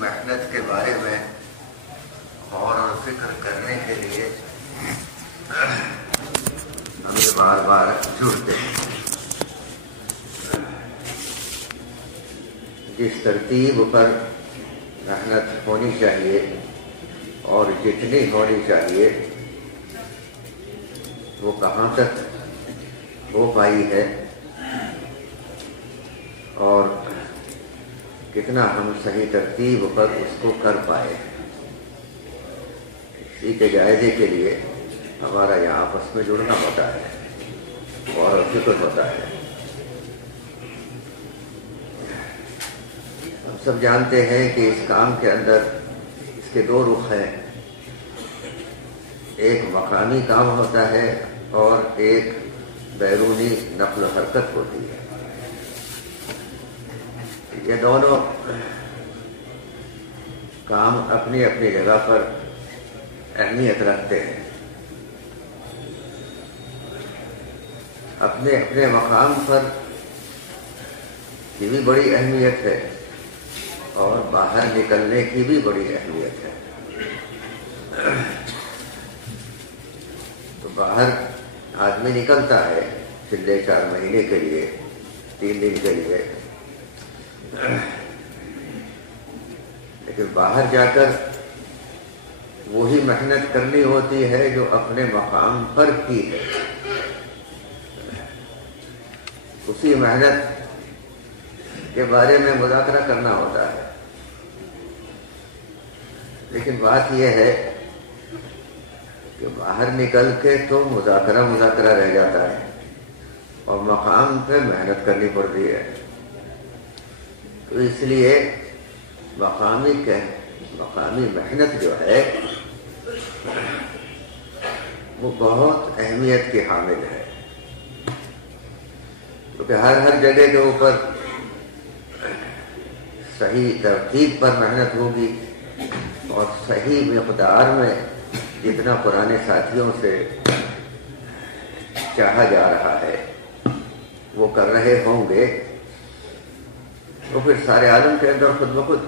محنت کے بارے میں غور اور فکر کرنے کے لیے ہم یہ بار بار جڑتے ہیں. جس ترتیب پر محنت ہونی چاہیے اور جتنی ہونی چاہیے وہ کہاں تک ہو پائی ہے اور کتنا ہم صحیح ترتیب پر اس کو کر پائے. اسی کے جائزے کے لیے ہمارا یہاں آپس میں جڑنا ہوتا ہے اور فکر ہوتا ہے. ہم سب جانتے ہیں کہ اس کام کے اندر اس کے دو رخ ہیں. ایک مقامی کام ہوتا ہے اور ایک بیرونی نقل و حرکت ہوتی ہے. یہ دونوں کام اپنی اپنی جگہ پر اہمیت رکھتے ہیں. اپنے اپنے مقام پر کی بھی بڑی اہمیت ہے اور باہر نکلنے کی بھی بڑی اہمیت ہے. تو باہر آدمی نکلتا ہے پچھلے 4 مہینے کے لیے، 3 دن کے لیے، لیکن باہر جا کر وہی محنت کرنی ہوتی ہے جو اپنے مقام پر کی ہے. اسی محنت کے بارے میں مذاکرہ کرنا ہوتا ہے. لیکن بات یہ ہے کہ باہر نکل کے تو مذاکرہ رہ جاتا ہے اور مقام پہ محنت کرنی پڑتی ہے. تو اس لیے مقامی محنت جو ہے وہ بہت اہمیت کی حامل ہے، کیونکہ ہر جگہ کے اوپر صحیح ترتیب پر محنت ہوگی اور صحیح مقدار میں جتنا پرانے ساتھیوں سے چاہا جا رہا ہے وہ کر رہے ہوں گے، تو پھر سارے عالم کے اندر خود بخود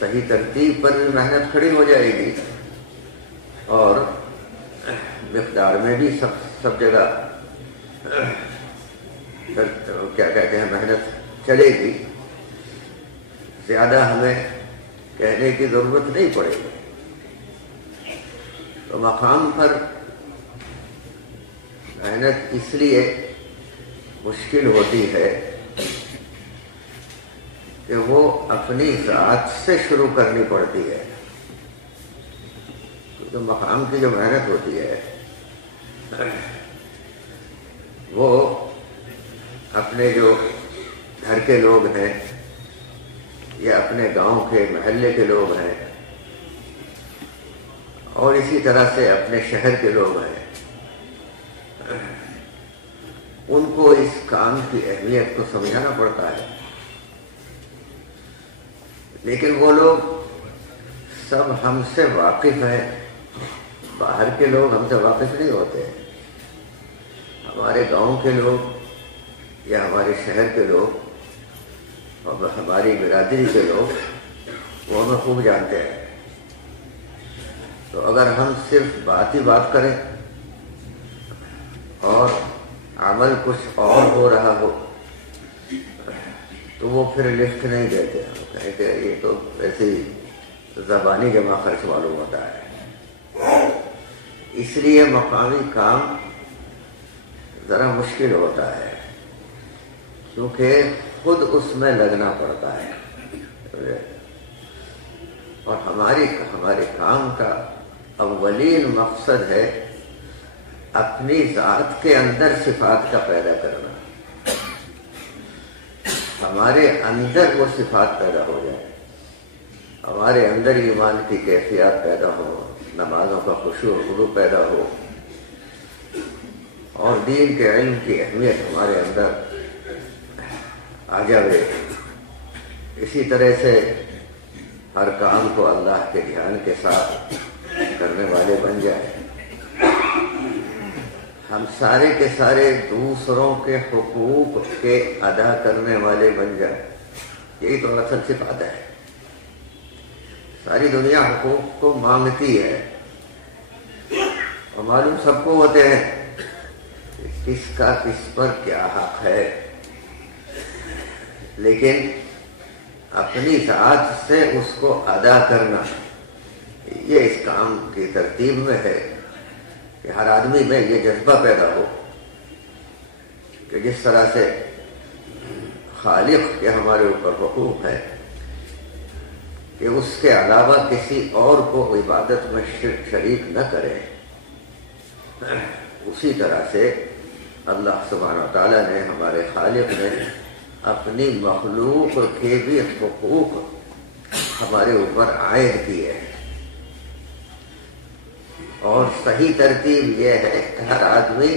صحیح ترتیب پر بھی محنت کھڑی ہو جائے گی اور مقدار میں بھی سب جگہ کیا کہتے ہیں محنت چلے گی. زیادہ ہمیں کہنے کی ضرورت نہیں پڑے گی. تو مقام پر محنت اس لیے مشکل ہوتی ہے کہ وہ اپنی ذات سے شروع کرنی پڑتی ہے. کیونکہ مقام کی جو محنت ہوتی ہے وہ اپنے جو گھر کے لوگ ہیں یا اپنے گاؤں کے محلے کے لوگ ہیں اور اسی طرح سے اپنے شہر کے لوگ ہیں، ان کو اس کام کی اہمیت کو سمجھانا پڑتا ہے. لیکن وہ لوگ سب ہم سے واقف ہیں، باہر کے لوگ ہم سے واقف نہیں ہوتے. ہمارے گاؤں کے لوگ یا ہمارے شہر کے لوگ اور ہماری برادری کے لوگ وہ ہمیں خوب جانتے ہیں. تو اگر ہم صرف بات کریں اور عمل کچھ اور ہو رہا ہو تو وہ پھر لفٹ نہیں دیتے. ہم کہیں کہ یہ تو ایسے ہی زبانی جمع خرچ معلوم ہوتا ہے. اس لیے مقامی کام ذرا مشکل ہوتا ہے کیونکہ خود اس میں لگنا پڑتا ہے. اور ہمارے کام کا اولین مقصد ہے اپنی ذات کے اندر صفات کا پیدا کرنا. ہمارے اندر وہ صفات پیدا ہو جائے، ہمارے اندر ایمان کی کیفیات پیدا ہو، نمازوں کا خشوع و خضوع پیدا ہو اور دین کے علم کی اہمیت ہمارے اندر آ جائے. اسی طرح سے ہر کام کو اللہ کے دھیان کے ساتھ کرنے والے بن جائیں. ہم سارے کے سارے دوسروں کے حقوق کے ادا کرنے والے بن جائیں. یہی تو اصل صفات ہے. ساری دنیا حقوق کو مانگتی ہے اور معلوم سب کو ہوتے ہیں کہ کس کا کس پر کیا حق ہے، لیکن اپنی ذات سے اس کو ادا کرنا یہ اس کام کی ترتیب میں ہے کہ ہر آدمی میں یہ جذبہ پیدا ہو کہ جس طرح سے خالق کے ہمارے اوپر حقوق ہے کہ اس کے علاوہ کسی اور کو عبادت میں شریک نہ کرے، اسی طرح سے اللہ سبحانہ و تعالیٰ نے، ہمارے خالق نے اپنی مخلوق کے بھی حقوق ہمارے اوپر عائد کیے ہیں، اور صحیح ترتیب یہ ہے کہ ہر آدمی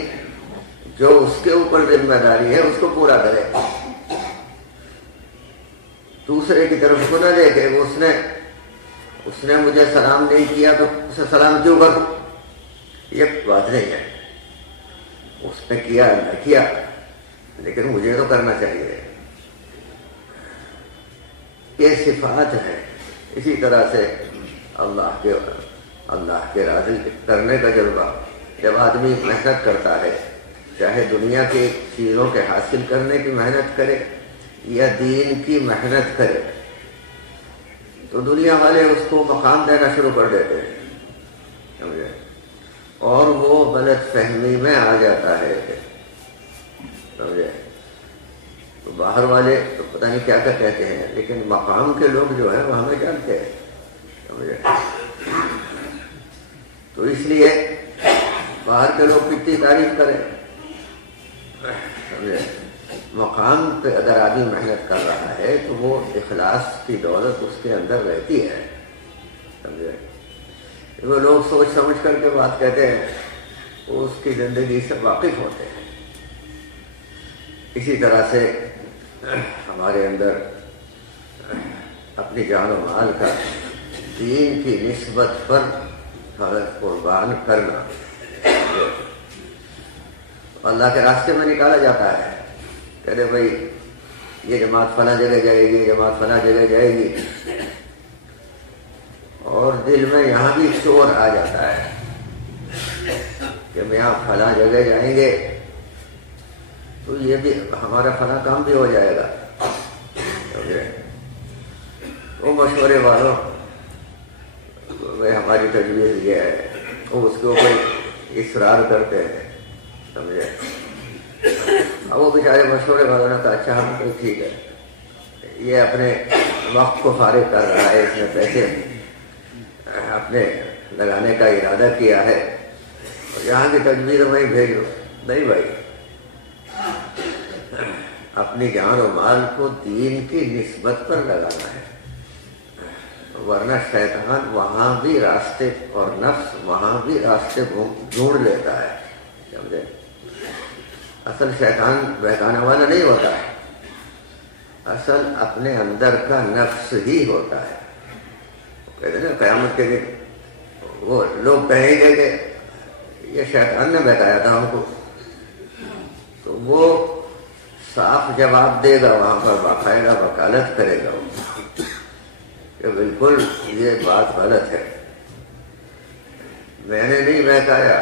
جو اس کے اوپر ذمہ داری ہے اس کو پورا کرے، دوسرے کی طرف کو نہ دیکھے وہ اس نے مجھے سلام نہیں کیا تو اسے سلام کیوں کروں، یہ بات نہیں ہے، اس نے کیا نہ کیا لیکن مجھے تو کرنا چاہیے، یہ صفات ہے۔ اسی طرح سے اللہ کے راضی کرنے کا جذبہ، جب آدمی محنت کرتا ہے، چاہے دنیا کی چیزوں کے حاصل کرنے کی محنت کرے یا دین کی محنت کرے، تو دنیا والے اس کو مقام دینا شروع کر دیتے ہیں، سمجھے، اور وہ غلط فہمی میں آ جاتا ہے، سمجھے، تو باہر والے تو پتہ نہیں کیا کیا کہتے ہیں، لیکن مقام کے لوگ جو ہیں وہ ہمیں جانتے ہیں، سمجھے، تو اس لیے باہر کے لوگ کتنی تعریف کریں، سمجھے، مقام پہ اگر آدمی محنت کر رہا ہے تو وہ اخلاص کی دولت اس کے اندر رہتی ہے، سمجھے، وہ لوگ سوچ سمجھ کر کے بات کہتے ہیں، وہ اس کی زندگی سے واقف ہوتے ہیں۔ اسی طرح سے ہمارے اندر اپنی جان و مال کا دین کی نسبت پر قربان کرنا اللہ کے راستے میں نکالا جاتا ہے، کہتے بھائی یہ جماعت فلاں جگہ جائے گی، جماعت فلاں جگہ جائے گی، اور دل میں یہاں بھی شور آ جاتا ہے کہ ہم یہاں فلاں جگہ جائیں گے تو یہ بھی ہمارا فلاں کام بھی ہو جائے گا، وہ مشورے والوں ہماری تجویز یہ ہے، وہ اس کے اوپر اصرار کرتے ہیں، سمجھے، اب وہ بیچارے مشورے والوں نے کہا اچھا ہم تو ٹھیک ہے، یہ اپنے وقت کو فارغ کر رہا ہے، اس نے پیسے اپنے لگانے کا ارادہ کیا ہے، اور یہاں کی تجویز وہیں بھیجو، نہیں بھائی، اپنی جان و مال کو دین کی نسبت پر لگانا ہے، ورنہ شیطان وہاں بھی راستے اور نفس وہاں بھی راستے ڈھونڈ لیتا ہے، سمجھے، اصل شیطان بہکانے والا نہیں ہوتا ہے، اصل اپنے اندر کا نفس ہی ہوتا ہے۔ کہتے ہیں نا قیامت کے دن وہ لوگ کہیں گے کہ یہ شیطان نے بہکایا تھا ہم کو، تو وہ صاف جواب دے گا، وہاں پر باقاعدہ وکالت کرے گا کہ بالکل یہ بات غلط ہے، میں نے نہیں بہکایا،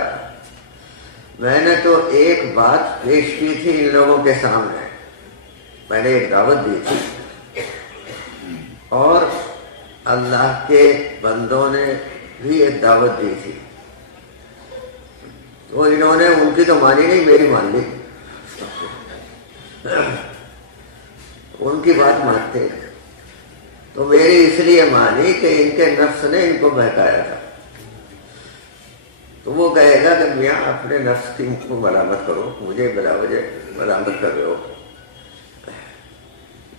میں نے تو ایک بات پیش کی تھی ان لوگوں کے سامنے، میں نے ایک دعوت دی تھی، اور اللہ کے بندوں نے بھی ایک دعوت دی تھی، تو انہوں نے ان کی تو مانی نہیں، میری مان لی، ان کی بات مانتے ہیں، تو میری اس لیے مانی کہ ان کے نفس نے ان کو بہکایا تھا، تو وہ کہے گا کہ میاں اپنے نفس کی کو ملامت کرو، مجھے بلا وجہ ملامت کر رہے ہو،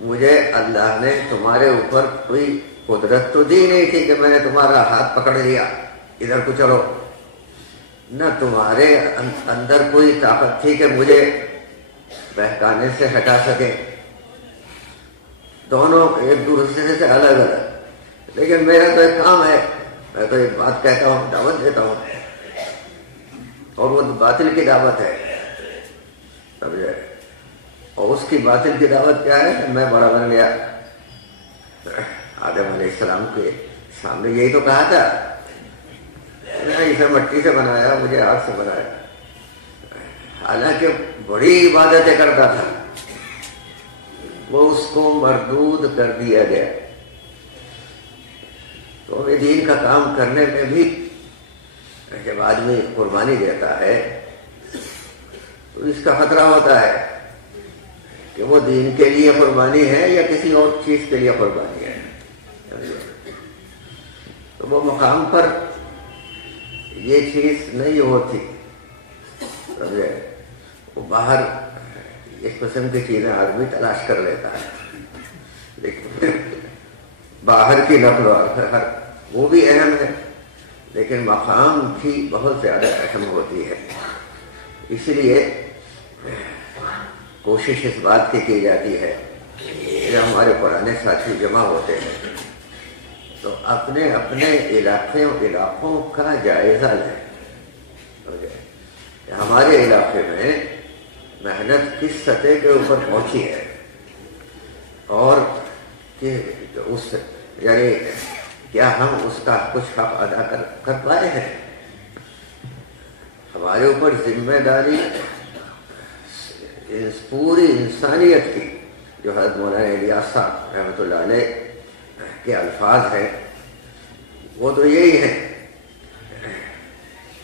مجھے اللہ نے تمہارے اوپر کوئی قدرت تو دی نہیں تھی کہ میں نے تمہارا ہاتھ پکڑ لیا ادھر کو چلو، نہ تمہارے اندر کوئی طاقت تھی کہ مجھے بہکانے سے ہٹا سکے، دونوں ایک دوسرے سے الگ الگ، لیکن میرا تو ایک کام ہے، میں تو ایک بات کہتا ہوں، دعوت دیتا ہوں، اور وہ باطل کی دعوت ہے، سمجھے، اور اس کی باطل کی دعوت کیا ہے؟ میں بڑا بن گیا، آدم علیہ السلام کے سامنے یہی تو کہا تھا، اسے مٹی سے بنایا، مجھے آگ سے بنایا، حالانکہ بڑی عبادتیں کرتا تھا، وہ اس کو مردود کر دیا گیا۔ تو یہ دین کا کام کرنے میں بھی جب آدمی قربانی دیتا ہے تو اس کا خطرہ ہوتا ہے کہ وہ دین کے لیے قربانی ہے یا کسی اور چیز کے لیے قربانی ہے۔ تو وہ مقام پر یہ چیز نہیں ہوتی، وہ باہر اس قسم کی چیزیں آدمی تلاش کر لیتا ہے، لیکن باہر کی نقل و حرکت وہ بھی اہم ہے، لیکن مقام کی بہت زیادہ اہم ہوتی ہے۔ اس لیے کوشش اس بات کی جاتی ہے جب ہمارے پرانے ساتھی جمع ہوتے ہیں تو اپنے اپنے علاقوں کا جائزہ لیں، ہمارے علاقے میں محنت کس سطح کے اوپر پہنچی ہے اور اس یعنی کیا ہم اس کا کچھ حق ادا کر پائے ہیں۔ ہمارے اوپر ذمہ داری پوری انسانیت کی، جو حضرت مولانا الیاس صاحب رحمۃ اللہ علیہ کے الفاظ ہیں وہ تو یہی ہیں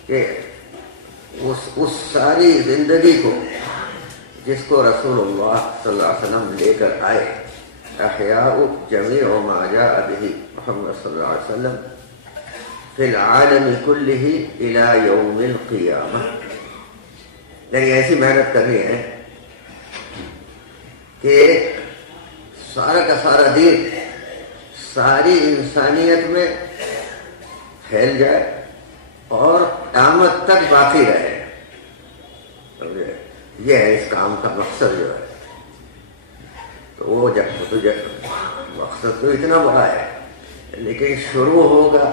کہ اس ساری زندگی کو جس کو رسول اللہ صلی اللہ علیہ وسلم لے کر آئے، احیاء جمیع ما جاء به محمد صلی اللہ علیہ وسلم فی العالم کلہ الی یوم القیامہ، یعنی ایسی محنت کرنی ہے کہ سارا کا سارا دین ساری انسانیت میں پھیل جائے اور قیامت تک باقی رہے۔ یہ ہے اس کام کا مقصد جو ہے۔ تو وہ مقصد تو اتنا بڑا ہے، لیکن شروع ہوگا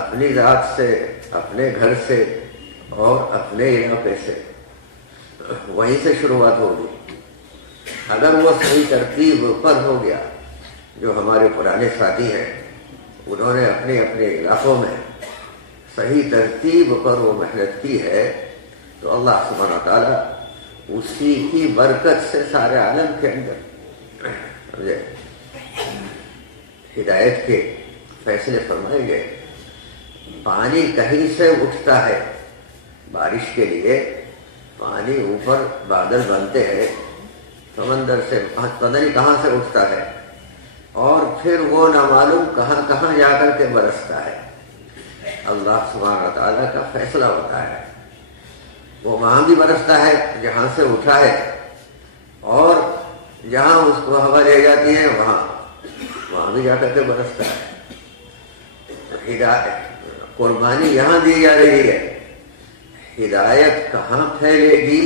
اپنی ذات سے، اپنے گھر سے اور اپنے علاقے سے، وہیں سے شروعات ہوگی۔ اگر وہ صحیح ترتیب پر ہو گیا، جو ہمارے پرانے ساتھی ہیں انہوں نے اپنے اپنے علاقوں میں صحیح ترتیب پر وہ محنت کی ہے، تو اللہ سبحانہ تعالیٰ اسی کی برکت سے سارے عالم کے اندر ہدایت کے فیصلے فرمائے گئے۔ پانی کہیں سے اٹھتا ہے، بارش کے لیے پانی اوپر بادل بنتے ہیں سمندر سے، پتہ نہیں کہاں سے اٹھتا ہے اور پھر وہ نامعلوم کہاں کہاں جا کر کے برستا ہے۔ اللہ سبحانہ تعالیٰ کا فیصلہ ہوتا ہے، وہ وہاں بھی برستا ہے جہاں سے اٹھا ہے، اور جہاں اس کو ہوا لے جاتی ہے وہاں بھی جا کر کے برستا ہے۔ ہدایت قربانی یہاں دی جا رہی ہے، ہدایت کہاں پھیلے گی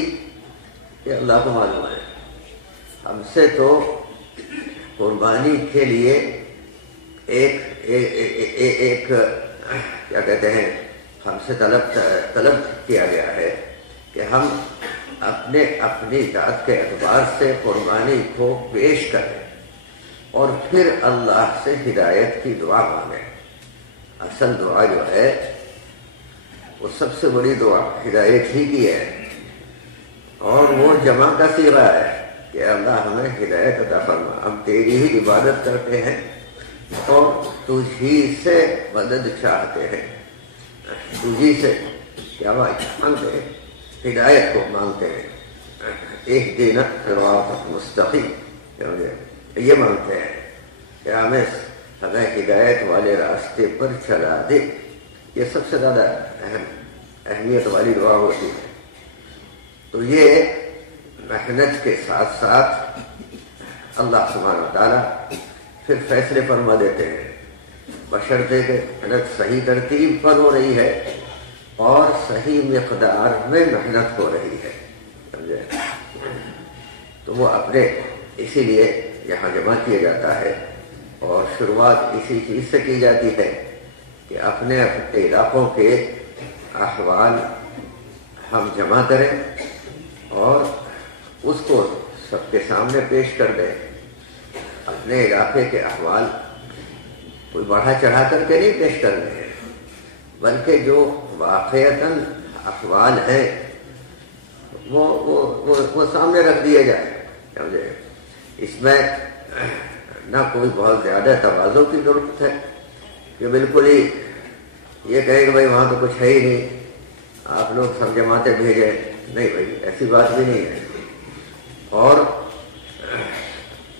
یہ اللہ کو معلوم ہے۔ ہم سے تو قربانی کے لیے ایک کیا کہتے ہیں، ہم سے طلب کیا گیا ہے کہ ہم اپنی ذات کے اعتبار سے قربانی کو پیش کریں اور پھر اللہ سے ہدایت کی دعا مانگیں۔ اصل دعا جو ہے وہ سب سے بڑی دعا ہدایت ہی کی ہے، اور وہ جمع کا صیغہ ہے کہ اللہ ہمیں ہدایت عطا فرما، ہم تیری ہی عبادت کرتے ہیں اور تجھی سے مدد چاہتے ہیں، تجھی سے کیا مانگتے ہیں، ہدایت کو مانگتے ہیں۔ اہدنا الصراط المستقیم، یہ مانگتے ہیں کہ ہمیں ہدایت والے راستے پر چلا دے۔ یہ سب سے زیادہ اہمیت والی دعا ہوتی ہے۔ تو یہ محنت کے ساتھ ساتھ اللہ سبحانہ تعالیٰ پھر فیصلے فرما دیتے ہیں، بشرطے کہ محنت صحیح ترتیب پر ہو رہی ہے اور صحیح مقدار میں محنت ہو رہی ہے، سمجھے؟ تو وہ اپنے اسی لیے یہاں جمع کیا جاتا ہے، اور شروعات اسی چیز سے کی جاتی ہے کہ اپنے اپنے علاقوں کے احوال ہم جمع کریں اور اس کو سب کے سامنے پیش کر دیں۔ اپنے علاقے کے احوال کوئی بڑھا چڑھا کر کے نہیں پیش کرنے ہیں، بلکہ جو واقعتاً احوال ہیں وہ سامنے رکھ دیا جائے، سمجھے؟ اس میں نہ کوئی بہت زیادہ تواضع کی ضرورت ہے کہ بالکل ہی یہ کہے کہ بھائی وہاں تو کچھ ہے ہی نہیں، آپ لوگ سب جماعتیں بھیجیں، نہیں بھائی ایسی بات بھی نہیں ہے، اور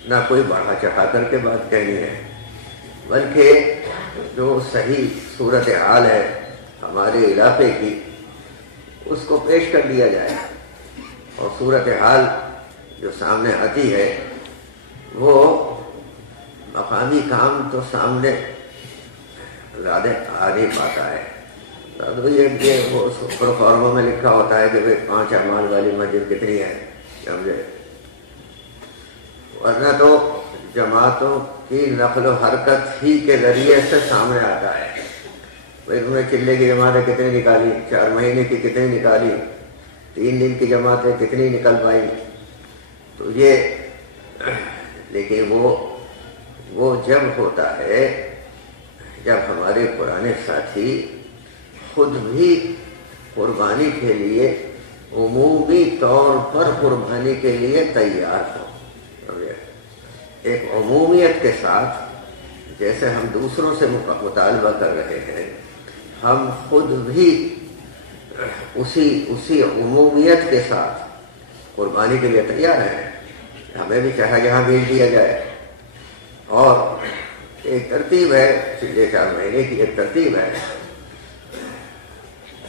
نہ کوئی بڑھا چڑھا کر کے بات کہنی ہے، بلکہ جو صحیح صورتحال ہے ہمارے علاقے کی اس کو پیش کر دیا جائے، اور صورتحال جو سامنے آتی ہے وہ مقامی کام تو سامنے زیادہ آ نہیں پاتا ہے، وہ پروفارما میں لکھا ہوتا ہے کہ بھائی 5 اعمال والی مسجد کتنی ہے، سمجھے؟ ورنہ تو جماعتوں کی نقل و حرکت ہی کے ذریعے سے سامنے آتا ہے، بھائی تم نے چلے کی جماعتیں کتنی نکالی، 4 مہینے کی کتنی نکالی، 3 دن کی جماعتیں کتنی نکل پائی، تو یہ لیکن وہ جب ہوتا ہے جب ہمارے پرانے ساتھی خود بھی قربانی کے لیے عمومی طور پر قربانی کے لیے تیار ہو، ایک عمومیت کے ساتھ، جیسے ہم دوسروں سے مطالبہ کر رہے ہیں، ہم خود بھی اسی عمومیت کے ساتھ قربانی کے لیے تیار ہیں، ہمیں بھی چاہا جہاں بھیج دیا جائے، اور ایک ترتیب ہے، 4 مہینے کی ایک ترتیب ہے،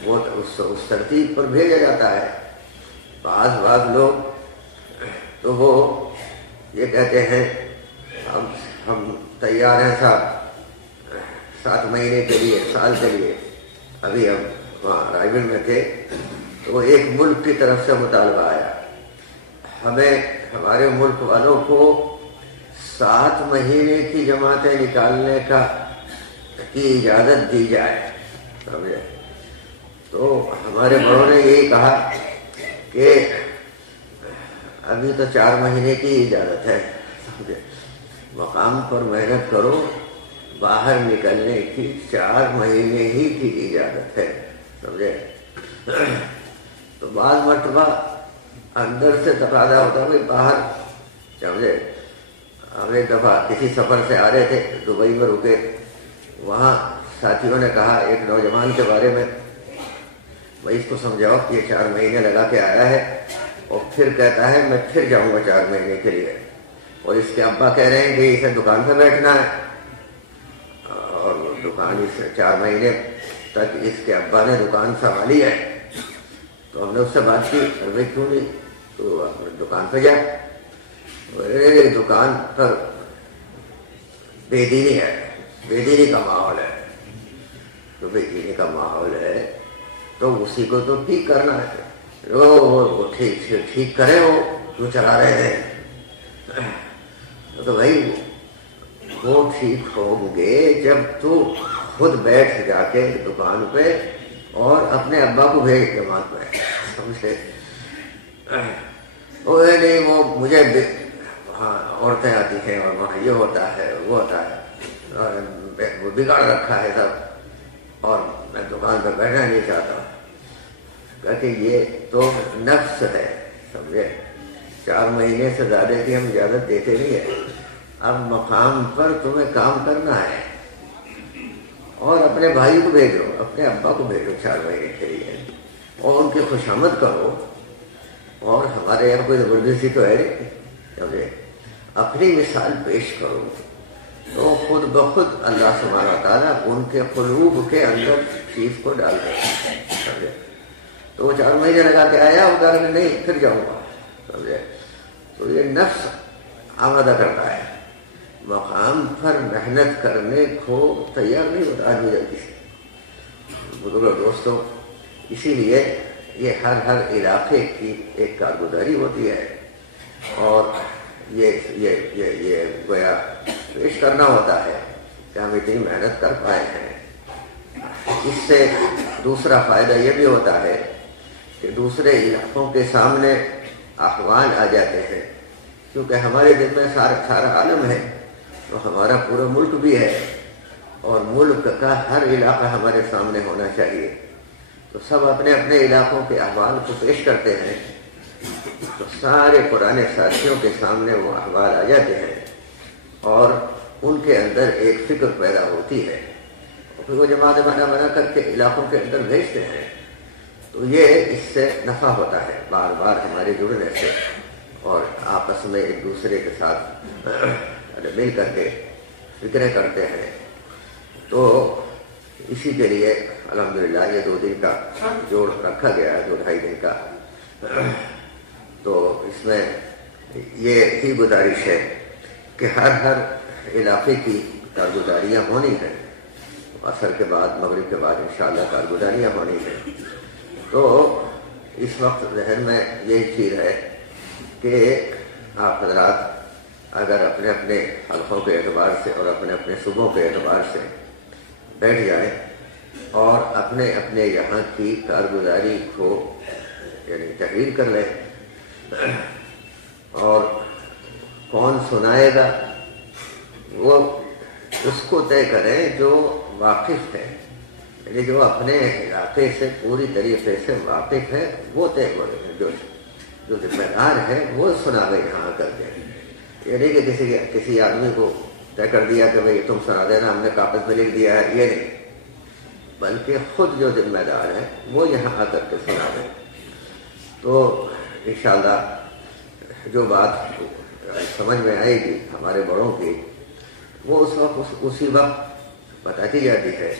وہ اس ترتیب پر بھیجا جاتا ہے۔ بعض لوگ تو وہ یہ کہتے ہیں ہم تیار ہیں صاحب 7 مہینے کے لیے، سال کے لیے۔ ابھی ہم وہاں رائے گڑھ میں تھے تو ایک ملک کی طرف سے مطالبہ آیا، ہمیں ہمارے ملک والوں کو 7 مہینے کی جماعتیں نکالنے کی اجازت دی جائے، سمجھے؟ تو ہمارے بڑوں نے یہی کہا کہ ابھی تو 4 مہینے کی اجازت ہے، سمجھے؟ مقام پر محنت کرو، باہر نکلنے کی 4 مہینے ہی کی اجازت ہے، سمجھے؟ تو بعض مرتبہ اندر سے تقاضا ہوتا ہے باہر، سمجھے؟ ہم ایک دفعہ کسی سفر سے آ رہے تھے، دبئی میں رکے، وہاں ساتھیوں نے کہا ایک نوجوان کے بارے میں، بھائی اس کو سمجھاؤ کہ یہ 4 مہینے لگا کے آیا ہے اور پھر کہتا ہے میں پھر جاؤں گا 4 مہینے کے لیے، اور اس کے ابا کہہ رہے ہیں کہ اسے دکان پہ بیٹھنا ہے، اور دکان اس 4 مہینے تک اس کے ابا نے دکان سنبھالی ہے۔ تو ہم نے اس سے بات کی، ارے کیوں نہیں، تو اپنے دکان پہ جا، دکان پر بے دینی ہے، بے دینی کا ماحول ہے، تو بے دینی کا ماحول ہے تو اسی کو تو ٹھیک کرنا ہے، وہ ٹھیک کرے، وہ کیوں چلا رہے ہیں؟ تو بھائی وہ ٹھیک ہوں گے جب تو خود بیٹھ جا کے دکان پہ اور اپنے ابا کو بھیج جماعت میں، سمجھے؟ وہ نہیں، وہ مجھے وہاں عورتیں آتی ہیں اور وہاں یہ ہوتا ہے وہ ہوتا ہے، اور وہ بگاڑ رکھا ہے سب، اور میں دکان پہ بیٹھنا نہیں چاہتا، کہتے یہ تو نفس ہے، سمجھے؟ 4 مہینے سے زیادہ کی ہم اجازت دیتے نہیں ہیں، اب مقام پر تمہیں کام کرنا ہے، اور اپنے بھائی کو بھیجو، اپنے ابا کو بھیجو 4 مہینے کے لیے، اور ان کی خوشامد کرو، اور ہمارے یہاں کوئی زبردستی تو ہے نہیں، سمجھے؟ اپنی مثال پیش کرو تو خود بخود اللہ سبحانہ وتعالیٰ ان کے قلوب کے اندر چیز کو ڈال دے، سمجھے؟ تو وہ 4 مہینے لگا کے آیا، وہ کہا کہ نہیں پھر جاؤں گا، سمجھے؟ تو یہ نفس آمادہ کرتا ہے، مقام پر محنت کرنے کو تیار نہیں ہوتا آدمی جلدی سے۔ بزرگ دوستوں، اسی لیے یہ ہر علاقے کی ایک کارگزاری ہوتی ہے، اور یہ گویا پیش کرنا ہوتا ہے کہ ہم اتنی محنت کر پائے ہیں۔ اس سے دوسرا فائدہ یہ بھی ہوتا ہے کہ دوسرے علاقوں کے سامنے احوال آ جاتے ہیں، کیونکہ ہمارے دل میں سارا عالم ہے، تو ہمارا پورا ملک بھی ہے، اور ملک کا ہر علاقہ ہمارے سامنے ہونا چاہیے. تو سب اپنے اپنے علاقوں کے احوال کو پیش کرتے ہیں تو سارے پرانے ساتھیوں کے سامنے وہ احوال آ جاتے ہیں اور ان کے اندر ایک فکر پیدا ہوتی ہے اور پھر وہ جماعت بنا کر کے علاقوں کے اندر بھیجتے ہیں. تو یہ اس سے نفع ہوتا ہے بار بار ہمارے جڑنے سے اور آپس میں ایک دوسرے کے ساتھ مل کر کے فکریں کرتے ہیں. تو اسی کے لیے الحمدللہ یہ 2 دن کا جوڑ رکھا گیا ہے, 2-2.5 دن کا. تو اس میں یہ ہی گزارش ہے کہ ہر علاقے کی کارگزاریاں ہونی ہیں. عصر کے بعد مغرب کے بعد انشاءاللہ کارگزاریاں ہونی ہیں. تو اس وقت ذہن میں یہی چیز ہے کہ آپ حضرات اگر اپنے اپنے حلقوں کے اعتبار سے اور اپنے اپنے صوبوں کے اعتبار سے بیٹھ جائیں اور اپنے اپنے یہاں کی کارگزاری کو یعنی تحریر کر لیں اور کون سنائے گا وہ اس کو طے کریں جو واقف ہے, یعنی جو اپنے علاقے سے پوری طریقے سے واقف ہے وہ طے کرے. جو ذمہ دار ہے وہ سناوے یہاں کر کے, یعنی کہ کسی آدمی کو طے کر دیا کہ بھئی تم سنا دینا, ہم نے کاغذ میں لکھ دیا ہے, یہ نہیں, بلکہ خود جو ذمہ دار ہے وہ یہاں آ کر کے سنا دیں. تو انشاءاللہ جو بات سمجھ میں آئے گی ہمارے بڑوں کی وہ اس وقت اسی وقت بتاتی جاتی ہے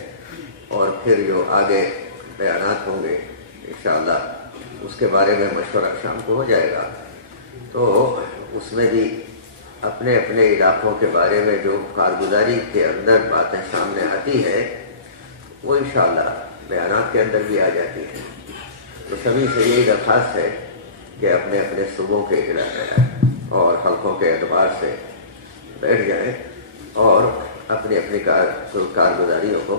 اور پھر جو آگے بیانات ہوں گے انشاءاللہ اس کے بارے میں مشورہ شام کو ہو جائے گا. تو اس میں بھی اپنے اپنے علاقوں کے بارے میں جو کارگزاری کے اندر باتیں سامنے آتی ہے وہ انشاءاللہ بیانات کے اندر بھی آ جاتی ہے. تو سبھی سے یہی درخواست ہے کہ اپنے اپنے صوبوں کے علاقے اور حلقوں کے اعتبار سے بیٹھ جائیں اور اپنی اپنی کارگزاریوں کو